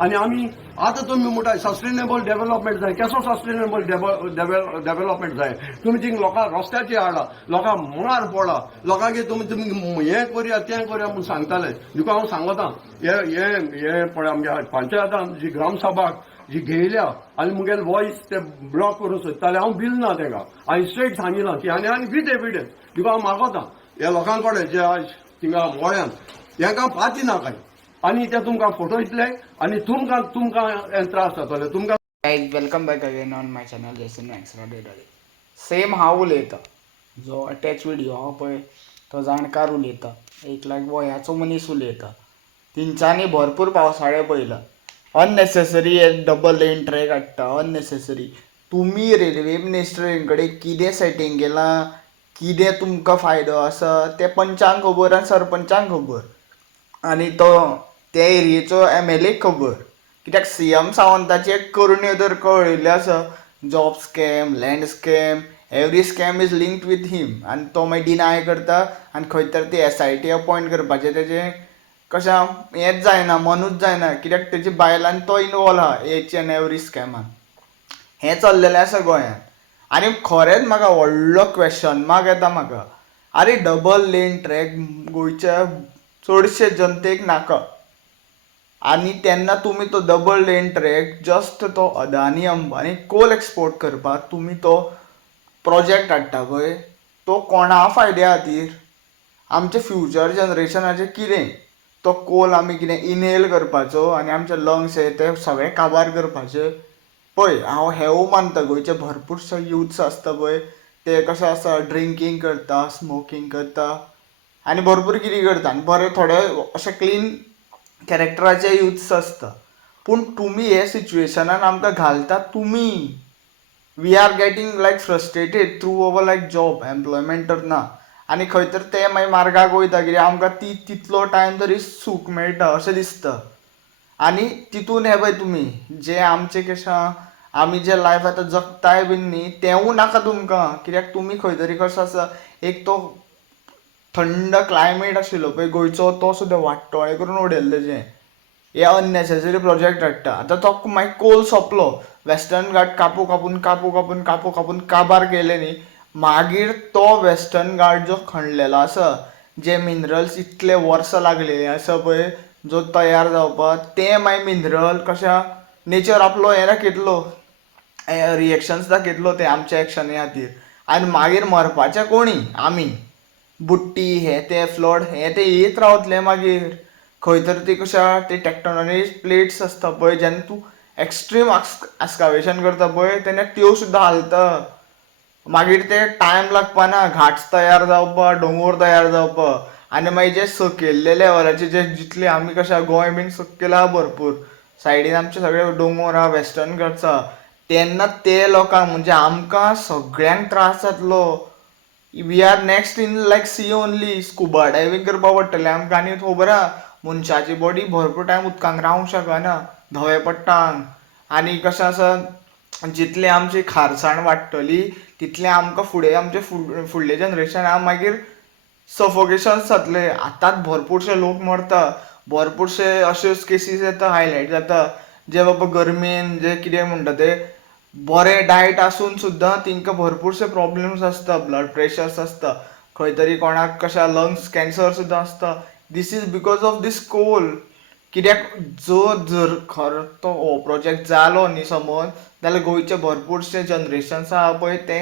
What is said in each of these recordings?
आणि आम्ही आता तुम्ही म्हणटा सस्टेनेबल डेव्हलपमेंट जाय. कसो सस्टेनेबल डेव्हलपमेंट जाय? तुम्ही थिंग लोकां रस्त्याचेर हाडा, लोकां मार पडा, लोकांक तुम्ही हें करया तें करया म्हूण सांगताले. तुका हांव सांगता, हे पळय आमच्या पंचायतान जी ग्रामसभाक जी घेयल्या आनी मुगेल वॉयस ते ब्लॉक करूंक सोदताले, हांव भिलना तेका. हांवें स्ट्रेट सांगिलां की आनी विथ एविडन्स तुका हांव मागता ह्या लोकां कडेन जे आज थिंगा गोंयांत हेंकां पावची नाका. आणि ते तुमकां फोटो दितले आणि तुमकां त्रास जातले. तुमकां welcome back again on my channel Jaysing Radhe Radhe. Same हांव उलयतां, जो अटॅच व्हिडिओ हा पळय तो जाणकार उलयता, एक लायक गोंयाचो मनीस उलयता. तेंच्यांनी भरपूर पावसाळे पळयला. अननेसेसरी डबल लेन ट्रॅक हाडटा, अननेसेसरी. तुमी रेल्वे मिनिस्टरीन कडेन कितें सेटींग केलां, कितें तुमकां फायदो आसा तें पंचांक खबर आनी सरपंचांक खबर. आनी तो त्या एरियेचो MLA खबर. कित्याक CM सावंताची एक करण्यो तर कळयल्यो आसा. Job scam, land scam, every scam is linked with him. आनी तो मागीर डिनाय करता आनी खंय तर ती SIT अपॉयंट करपाचें तेजें कशें हेंच जायना, मनूच जायना. कित्याक तेजी बायलांनी तो इनवॉल्व आहा एच एंड एवरी स्कॅमान. हें चल्लेलें आसा गोंयांत. आनी खरेंच म्हाका व्हडलो क्वेश्चन मार्क येता म्हाका. आरे डबल लेन ट्रॅक गोंयच्या चडशे जनतेक नाका. आनी तेन्ना तुमी तो डबल लेन ट्रॅक जस्ट तो अदानी अंबानी कोल एक्सपोर्ट करपाक तुमी तो प्रोजेक्ट हाडटा पळय, तो कोणा फायद्या खातीर? आमच्या फ्युचर जनरेशनाचें कितें? तो कोल आमी कितें इनहेल करपाचो आनी आमचे लंग्स ते सगळे काबार करपाचे? पळय हांव हेंवूय मानता, गोंयचे भरपूरशे युथ्स आसता पळय ते कशें आसा ड्रिंकींग करता, स्मोकींग करता आनी भरपूर कितें करता. आनी बरे थोडे अशे क्लीन कॅरेक्टराचे युथ्स आसता. पूण तुमी हे सिच्युएशनान आमकां घालता तुमी. We are getting like frustrated through our like job, employment तर ना. आनी खंय तर ते मागीर मार्गाक वयता कित्याक आमकां तितलो टायम तरी सूख मेळटा अशें दिसता. आनी तितून हे पळय तुमी जे आमचें कशें आहा, आमी जे लायफ आतां जगताय बीन न्ही तेंवूय नाका तुमकां. कित्याक तुमी खंय तरी कसो आसा, एक तो थंड क्लायमेट आशिल्लो पळय गोंयचो तो सुद्दां वाटोळे करून उडयल्ले तेजें. हे अननेसेसरी प्रोजेक्ट हाडटा. आतां तो मागीर कोल सोंपलो, वेस्टर्न घाट कापून कापून काबार केले न्ही, मागीर तो वेस्टर्न घाट जो खणलेलो आसा, जे मिनरल्स इतले वर्सां लागलेले आसा पळय जो तयार जावपाक, ते मागीर मिनरल कशा नेचर आपलो हें दाखयतलो, रिएक्शन्स दाखयतलो ते आमच्या एक्शनी खातीर. आनी मागीर मरपाचे कोणी? आमी. बुट्टी हे ते फ्लड हे ते येत रावतले मागीर. खंय तर ती कशा ते टेक्टोनिक प्लेट्स आसता पळय, जेन्ना तूं एक्स्ट्रीम एक्सकावेशन करता पळय तेन्ना त्यो सुद्दां हालता. मागीर ते टायम लागपाना घाट्स तयार जावपाक, दोंगर तयार जावपाक. आनी मागीर जे सकयल्ले लेवलाचे जे जितले आमी कशें गोंय बीन सकयल आहा भरपूर, सायडीन आमचे सगळे दोंगर आहा, वेस्टर्न घाट्स आहा, तेन्ना ते लोकांक म्हणजे आमकां सगळ्यांक त्रास जातलो. We are next in like sea only. Scuba diving करपाक पडटलें आमकां. आनी खबर आहा मनशाची बॉडी भरपूर टायम उदकांत रावंक शकना, धवे पडटा आंग. आनी कशें आसा, जितली आमची खारसाण वाडटली तितलें आमकां फुडें आमचें फुडलें जनरेशन आहा मागीर सफोकेशन्स जातले. आतांच भरपूरशे लोक मरता, भरपूरशे अश्योच केसीस येता, हायलायट जाता, जे बाबा गरमेन जे कितें म्हणटा ते बरें डायट आसून सुद्दां तेंकां भरपूरशे प्रॉब्लेम्स आसता, ब्लड प्रेशर्स आसता, खंय तरी कोणाक कशा लंग्स कॅन्सर सुद्दां आसता. This is because of this coal. कित्याक जर खरो तो हो प्रोजेक्ट जालो न्ही समज, जाल्यार गोंयचे भरपूरशे जनरेशन्स आहा पळय ते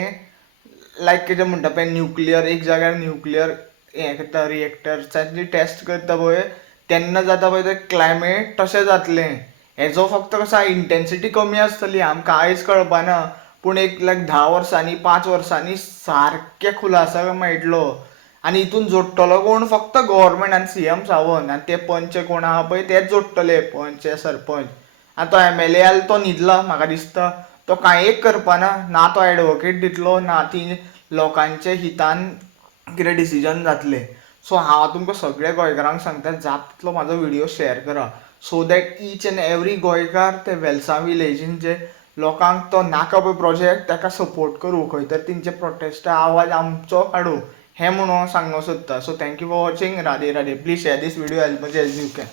लायक कितें म्हणटा पळय न्युक्लियर, एक जाग्यार न्युक्लियर हें करता, रिएक्टर्सांची टेस्ट करता पळय तेन्ना जाता पळय तें क्लायमेट तशें जातलें. हेजो फक्त कसो इंटेन्सिटी कमी आसतली आमकां आयज कळपाना, पूण एक लायक 10 वर्सांनी 5 वर्सांनी सारकें खुलासा मेळटलो. आनी हितून जोडटलो कोण? फक्त गव्हर्मेंट आनी CM सावंत. आनी ते पंच कोण आहा पळय तेच जोडटले, पंच सरपंच. आनी तो MLA आहा तो न्हिदला म्हाका दिसता. तो कांय एक करपाना, ना तो एडवोकेट दितलो, ना ती लोकांच्या हितान कितें डिसिजन जातलें. सो हांव तुमकां सगळ्या गोंयकारांक सांगता, जाता तितलो म्हाजो व्हिडिओ शेअर करा, so that each end every गोंयकार ते वेलसां विलेजीन जे लोकांक तो नाका पळय प्रोजेक्ट ताका सपोर्ट करूं, खंय तर तेंचे प्रोटेस्टा आवाज आमचो काडूं, हें म्हणून हांव सांगूंक सोदता. So thank you for watching. Radhe Radhe. Please share this video as much as you can.